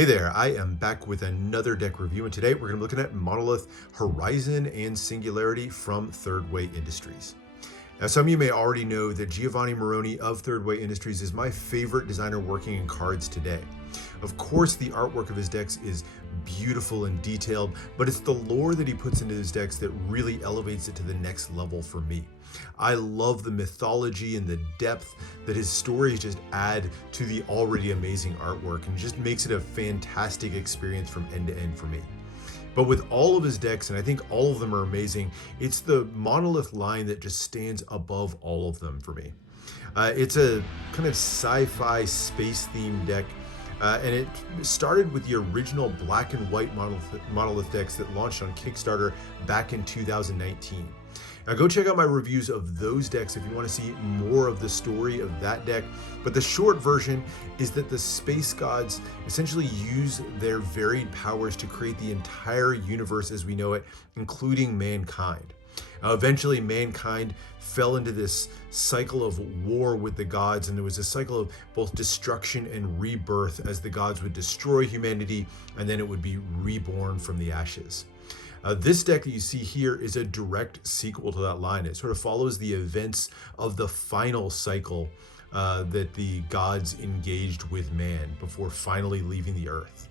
Hey there, I am back with another deck review, and today we're going to be looking at Monolith, Horizon, and Singularity from Thirdway Industries. Now, some of you may already know that Giovanni Moroni of Thirdway Industries is my favorite designer working in cards today. Of course, the artwork of his decks is beautiful and detailed, but it's the lore that he puts into his decks that really elevates it to the next level for me. I love the mythology and the depth that his stories just add to the already amazing artwork, and just makes it a fantastic experience from end to end for me. But with all of his decks, and I think all of them are amazing, it's the Monolith line that just stands above all of them for me. It's a kind of sci-fi space themed deck, and it started with the original black and white Monolith decks that launched on Kickstarter back in 2019. Now go check out my reviews of those decks if you want to see more of the story of that deck. But the short version is that the space gods essentially use their varied powers to create the entire universe as we know it, including mankind. Eventually, mankind fell into this cycle of war with the gods, and there was a cycle of both destruction and rebirth as the gods would destroy humanity, and then it would be reborn from the ashes. This deck that you see here is a direct sequel to that line. It sort of follows the events of the final cycle that the gods engaged with man before finally leaving the earth.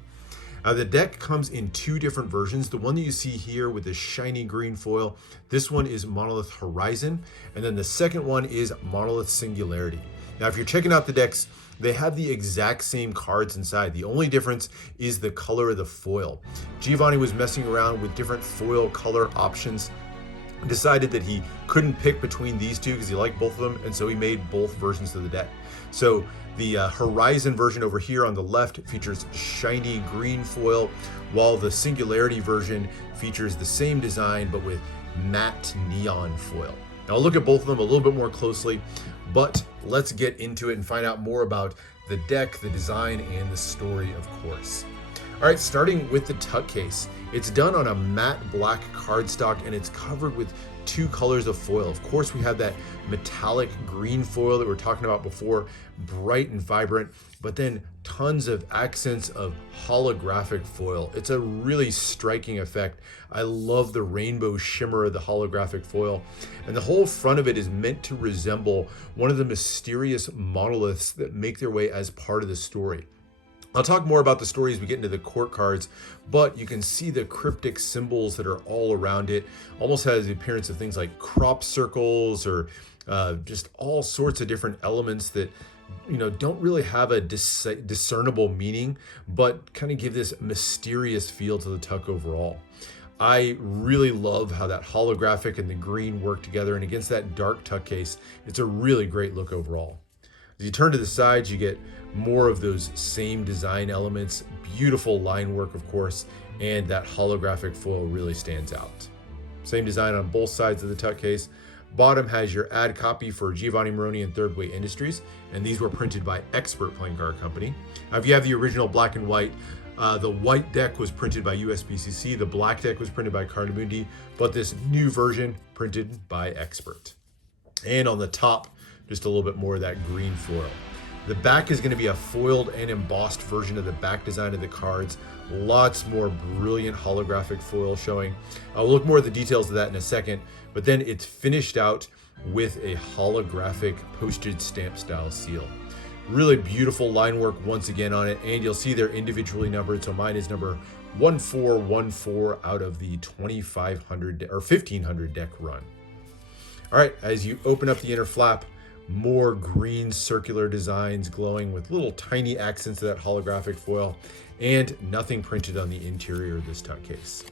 The deck comes in two different versions. The one that you see here with the shiny green foil, this one is Monolith Horizon, and then the second one is Monolith Singularity. Now, if you're checking out the decks, they have the exact same cards inside. The only difference is the color of the foil. Giovanni was messing around with different foil color options, decided that he couldn't pick between these two because he liked both of them, and so he made both versions of the deck. So the Horizon version over here on the left features shiny green foil, while the Singularity version features the same design but with matte neon foil. Now I'll look at both of them a little bit more closely, but let's get into it and find out more about the deck, the design, and the story, of course. All right, starting with the tuck case. It's done on a matte black cardstock, and it's covered with two colors of foil. Of course, we have that metallic green foil that we were talking about before, bright and vibrant, but then tons of accents of holographic foil. It's a really striking effect. I love the rainbow shimmer of the holographic foil, and the whole front of it is meant to resemble one of the mysterious monoliths that make their way as part of the story. I'll talk more about the story as we get into the court cards, but you can see the cryptic symbols that are all around it. Almost has the appearance of things like crop circles or just all sorts of different elements that don't really have a discernible meaning, but kind of give this mysterious feel to the tuck overall. I really love how that holographic and the green work together, and against that dark tuck case, it's a really great look overall. As you turn to the sides, you get more of those same design elements, beautiful line work, of course, and that holographic foil really stands out. Same design on both sides of the tuck case. Bottom has your ad copy for Giovanni Moroni and Thirdway Industries, and these were printed by Expert Playing Card Company. Now, if you have the original black and white, the white deck was printed by USBCC, the black deck was printed by Cardamundi, but this new version printed by Expert. And on the top, just a little bit more of that green foil. The back is going to be a foiled and embossed version of the back design of the cards. Lots more brilliant holographic foil showing. I'll look more at the details of that in a second, but then it's finished out with a holographic postage stamp style seal. Really beautiful line work once again on it, and you'll see they're individually numbered. So mine is number 1414 out of the 2500 or 1500 deck run. All right, as you open up the inner flap, more green circular designs glowing with little tiny accents of that holographic foil, and nothing printed on the interior of this tuck case.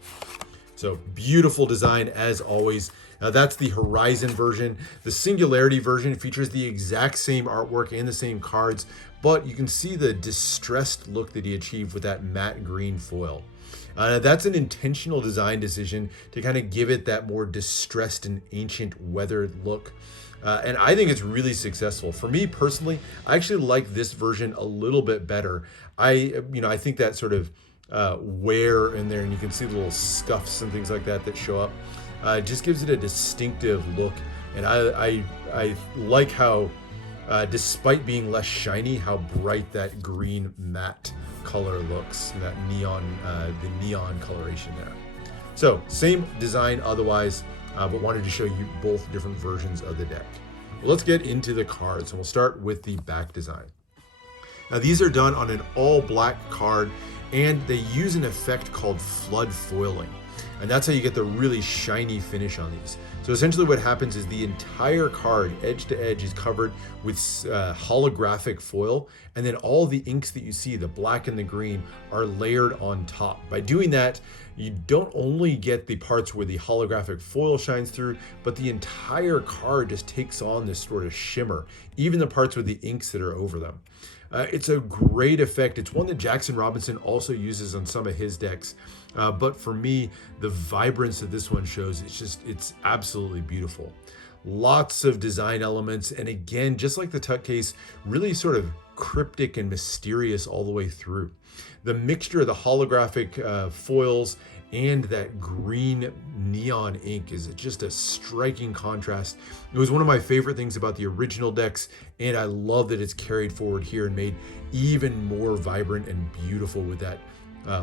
So beautiful design as always. Now that's the Horizon version. The Singularity version features the exact same artwork and the same cards, but you can see the distressed look that he achieved with that matte green foil. That's an intentional design decision to kind of give it that more distressed and ancient weathered look. And I think it's really successful. For me personally, I actually like this version a little bit better. I think that sort of wear in there, and you can see the little scuffs and things like that show up. Just gives it a distinctive look, and I like how, despite being less shiny, how bright that green matte color looks, that neon, the neon coloration there. So same design otherwise, but wanted to show you both different versions of the deck. Well, let's get into the cards, and we'll start with the back design. Now these are done on an all black card, and they use an effect called flood foiling. And that's how you get the really shiny finish on these. So essentially what happens is the entire card, edge to edge, is covered with holographic foil, and then all the inks that you see, the black and the green, are layered on top. By doing that, you don't only get the parts where the holographic foil shines through, but the entire card just takes on this sort of shimmer, even the parts with the inks that are over them. It's a great effect. It's one that Jackson Robinson also uses on some of his decks. But for me, the vibrance that this one shows, it's absolutely beautiful. Lots of design elements. And again, just like the tuck case, really sort of cryptic and mysterious all the way through. The mixture of the holographic foils and that green neon ink is just a striking contrast. It was one of my favorite things about the original decks, and I love that it's carried forward here and made even more vibrant and beautiful with that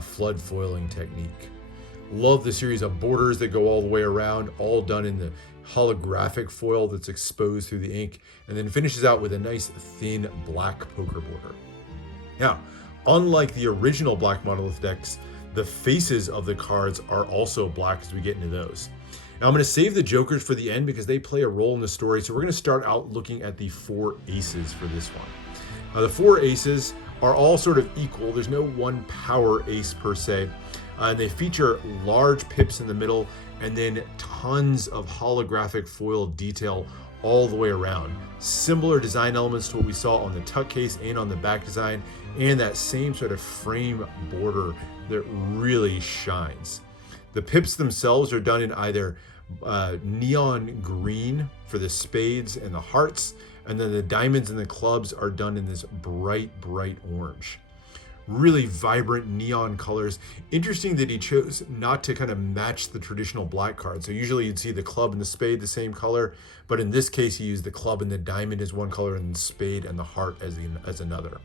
flood foiling technique. Love the series of borders that go all the way around, all done in the holographic foil that's exposed through the ink, and then finishes out with a nice thin black poker border. Now, unlike the original Black Monolith decks, the faces of the cards are also black as we get into those. Now I'm going to save the jokers for the end because they play a role in the story. So we're going to start out looking at the 4 aces for this one. Now the 4 aces are all sort of equal. There's no one power ace per se. And they feature large pips in the middle and then tons of holographic foil detail all the way around. Similar design elements to what we saw on the tuck case and on the back design, and that same sort of frame border that really shines. The pips themselves are done in either neon green for the spades and the hearts, and then the diamonds and the clubs are done in this bright orange. Really vibrant neon colors. Interesting that he chose not to kind of match the traditional black card. So usually you'd see the club and the spade the same color, but in this case he used the club and the diamond as one color and the spade and the heart as another.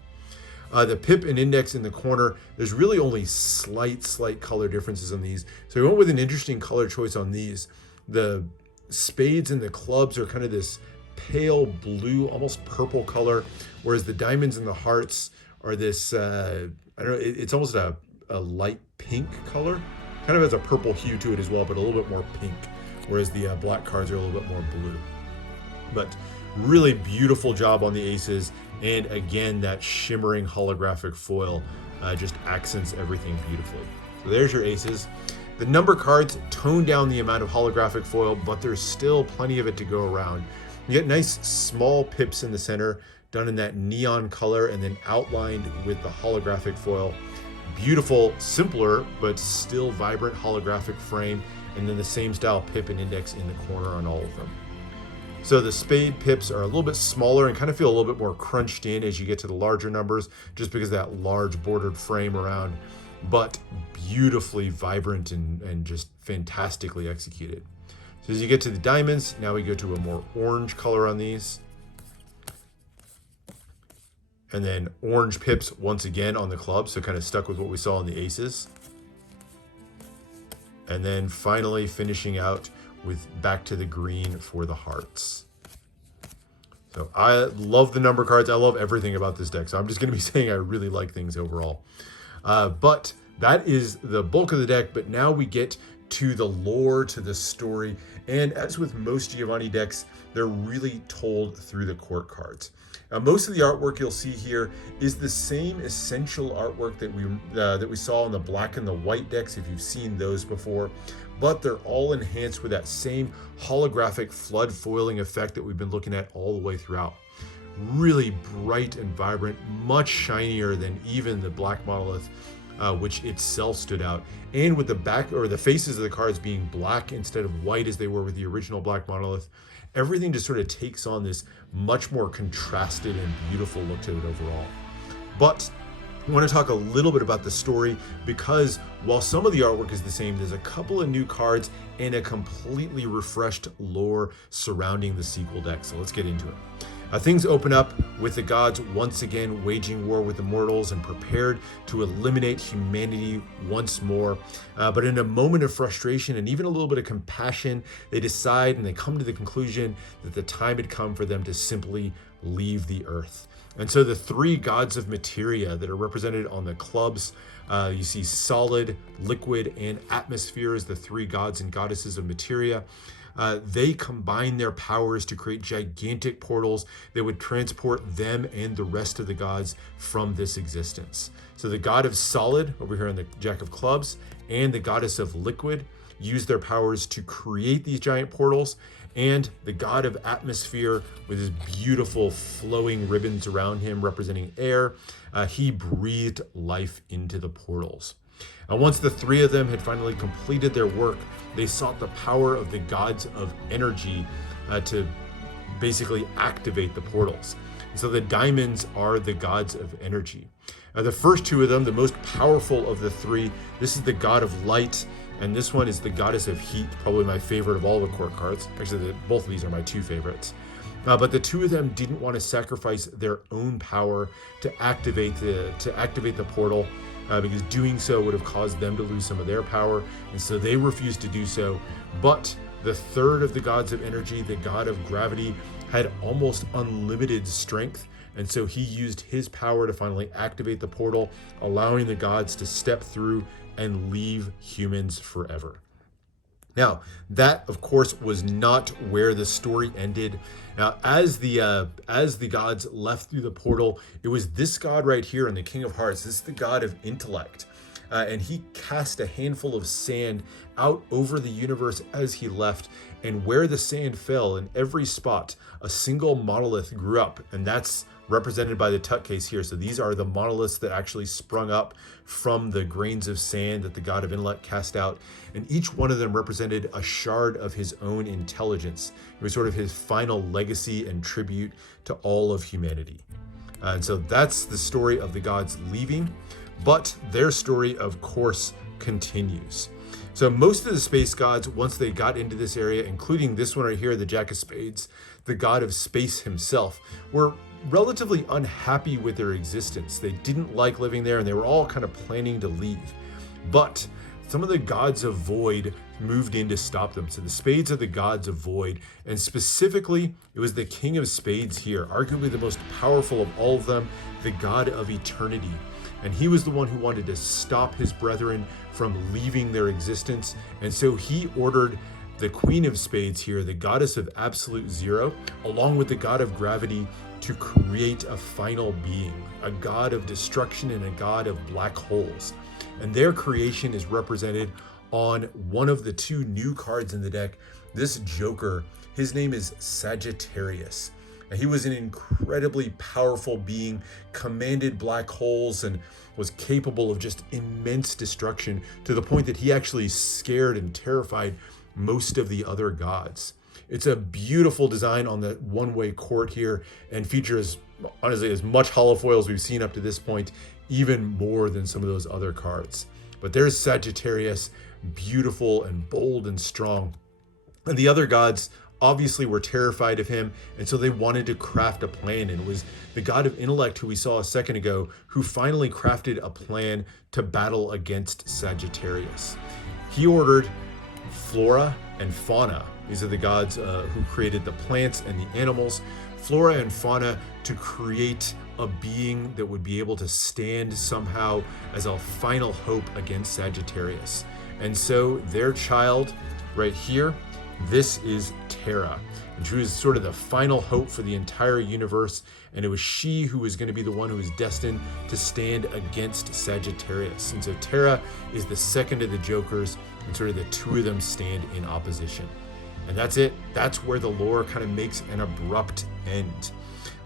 The pip and index in the corner, there's really only slight color differences on these. So we went with an interesting color choice on these. The spades and the clubs are kind of this pale blue, almost purple color, whereas the diamonds and the hearts are this, I don't know, it's almost a light pink color. Kind of has a purple hue to it as well, but a little bit more pink, whereas the black cards are a little bit more blue. But really beautiful job on the aces. And again, that shimmering holographic foil just accents everything beautifully. So there's your aces. The number cards tone down the amount of holographic foil, but there's still plenty of it to go around. You get nice small pips in the center, done in that neon color and then outlined with the holographic foil. Beautiful, simpler, but still vibrant holographic frame, and then the same style pip and index in the corner on all of them. So the spade pips are a little bit smaller and kind of feel a little bit more crunched in as you get to the larger numbers, just because of that large bordered frame around, but beautifully vibrant and just fantastically executed. So as you get to the diamonds, now we go to a more orange color on these. And then orange pips once again on the club, so kind of stuck with what we saw on the aces. And then finally finishing out with back to the green for the hearts. So I love the number cards. I love everything about this deck. So I'm just going to be saying I really like things overall. But that is the bulk of the deck. But now we get to the lore, to the story. And as with most Giovanni decks, they're really told through the court cards. Most of the artwork you'll see here is the same essential artwork that we saw in the black and the white decks, if you've seen those before, but they're all enhanced with that same holographic flood foiling effect that we've been looking at all the way throughout. Really bright and vibrant, much shinier than even the Black Monolith, which itself stood out. And with the back or the faces of the cards being black instead of white as they were with the original Black Monolith, everything just sort of takes on this much more contrasted and beautiful look to it overall. But I want to talk a little bit about the story, because while some of the artwork is the same, there's a couple of new cards and a completely refreshed lore surrounding the sequel deck. So let's get into it. Things open up with the gods once again waging war with the mortals and prepared to eliminate humanity once more. But in a moment of frustration and even a little bit of compassion, they decide and they come to the conclusion that the time had come for them to simply leave the earth. And so the three gods of materia that are represented on the clubs, you see solid, liquid, and atmosphere as the three gods and goddesses of materia. They combine their powers to create gigantic portals that would transport them and the rest of the gods from this existence. So the god of solid, over here on the Jack of Clubs, and the goddess of liquid use their powers to create these giant portals. And the god of atmosphere, with his beautiful flowing ribbons around him representing air, he breathed life into the portals. And once the three of them had finally completed their work, they sought the power of the gods of energy to basically activate the portals. And so the diamonds are the gods of energy. The first two of them, the most powerful of the three, this is the god of light, and this one is the goddess of heat, probably my favorite of all the court cards. Actually, both of these are my two favorites. But the two of them didn't want to sacrifice their own power to activate the portal, because doing so would have caused them to lose some of their power, and so they refused to do so. But the third of the gods of energy, the god of gravity, had almost unlimited strength, and so he used his power to finally activate the portal, allowing the gods to step through and leave humans forever. Now, that of course was not where the story ended. Now, as the gods left through the portal, it was this god right here in the King of Hearts. This is the god of intellect. And he cast a handful of sand out over the universe as he left, and where the sand fell, in every spot, a single monolith grew up, and that's represented by the tuck case here. So these are the monoliths that actually sprung up from the grains of sand that the god of intellect cast out, and each one of them represented a shard of his own intelligence. It was sort of his final legacy and tribute to all of humanity. And so that's the story of the gods leaving, but their story, of course, continues. So most of the space gods, once they got into this area, including this one right here, the Jack of Spades, the god of space himself, were relatively unhappy with their existence. They didn't like living there, and they were all kind of planning to leave. But some of the gods of void moved in to stop them. So the spades are the gods of void, and specifically, it was the King of Spades here, arguably the most powerful of all of them, the god of eternity. And he was the one who wanted to stop his brethren from leaving their existence. And so he ordered the Queen of Spades here, the goddess of absolute zero, along with the god of gravity, to create a final being, a god of destruction and a god of black holes. And their creation is represented on one of the two new cards in the deck. This Joker, his name is Sagittarius. He was an incredibly powerful being, commanded black holes, and was capable of just immense destruction, to the point that he actually scared and terrified most of the other gods. It's a beautiful design on the one-way court here, and features, honestly, as much holofoil as we've seen up to this point, even more than some of those other cards. But there's Sagittarius, beautiful and bold and strong. And the other gods obviously were terrified of him, and so they wanted to craft a plan. And it was the god of intellect, who we saw a second ago, who finally crafted a plan to battle against Sagittarius. He ordered flora and fauna. These are the gods who created the plants and the animals. Flora and fauna to create a being that would be able to stand somehow as a final hope against Sagittarius. And so their child right here, this is Terra. And she was sort of the final hope for the entire universe. And it was she who was going to be the one who was destined to stand against Sagittarius. And so Terra is the second of the Jokers, and sort of the two of them stand in opposition. And that's it. That's where the lore kind of makes an abrupt end.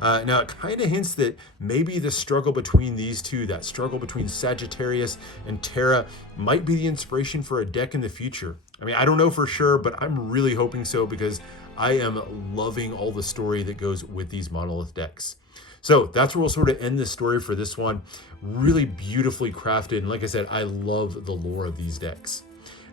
Now, it kind of hints that maybe the struggle between these two, that struggle between Sagittarius and Terra, might be the inspiration for a deck in the future. I mean, I don't know for sure, but I'm really hoping so, because I am loving all the story that goes with these Monolith decks. So that's where we'll sort of end this story for this one. Really beautifully crafted. And like I said, I love the lore of these decks.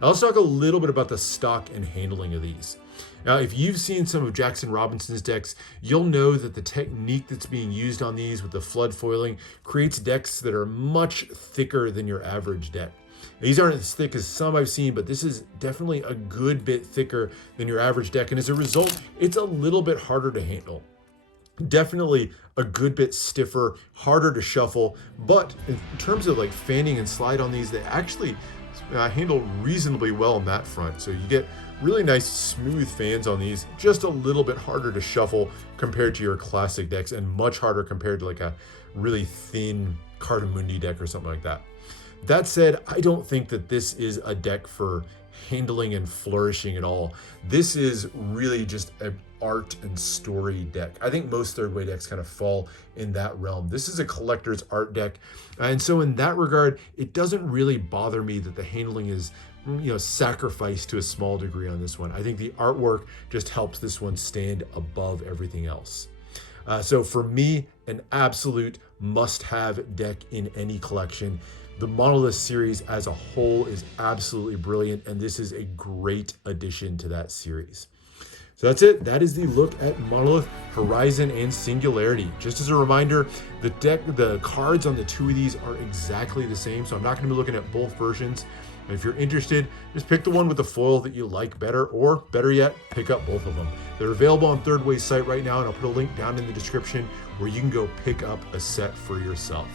Now let's talk a little bit about the stock and handling of these. Now, if you've seen some of Jackson Robinson's decks, you'll know that the technique that's being used on these with the flood foiling creates decks that are much thicker than your average deck. These aren't as thick as some I've seen, but this is definitely a good bit thicker than your average deck. And as a result, it's a little bit harder to handle. Definitely a good bit stiffer, harder to shuffle. But in terms of like fanning and slide on these, they actually handle reasonably well on that front. So you get really nice smooth fans on these, just a little bit harder to shuffle compared to your classic decks, and much harder compared to like a really thin Cardamundi deck or something like that. That said, I don't think that this is a deck for handling and flourishing at all. This is really just an art and story deck. I think most third way decks kind of fall in that realm. This is a collector's art deck. And so in that regard, it doesn't really bother me that the handling is, sacrificed to a small degree on this one. I think the artwork just helps this one stand above everything else. So for me, an absolute must-have deck in any collection. The Monolith series as a whole is absolutely brilliant, and this is a great addition to that series. So that's it. That is the look at Monolith, Horizon, and Singularity. Just as a reminder, the cards on the two of these are exactly the same, so I'm not going to be looking at both versions. And if you're interested, just pick the one with the foil that you like better, or better yet, pick up both of them. They're available on Thirdway's site right now, and I'll put a link down in the description where you can go pick up a set for yourself.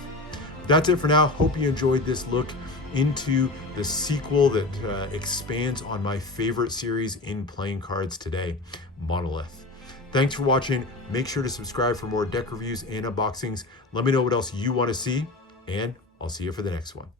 That's it for now. Hope you enjoyed this look into the sequel that expands on my favorite series in playing cards today, Monolith. Thanks for watching. Make sure to subscribe for more deck reviews and unboxings. Let me know what else you want to see, and I'll see you for the next one.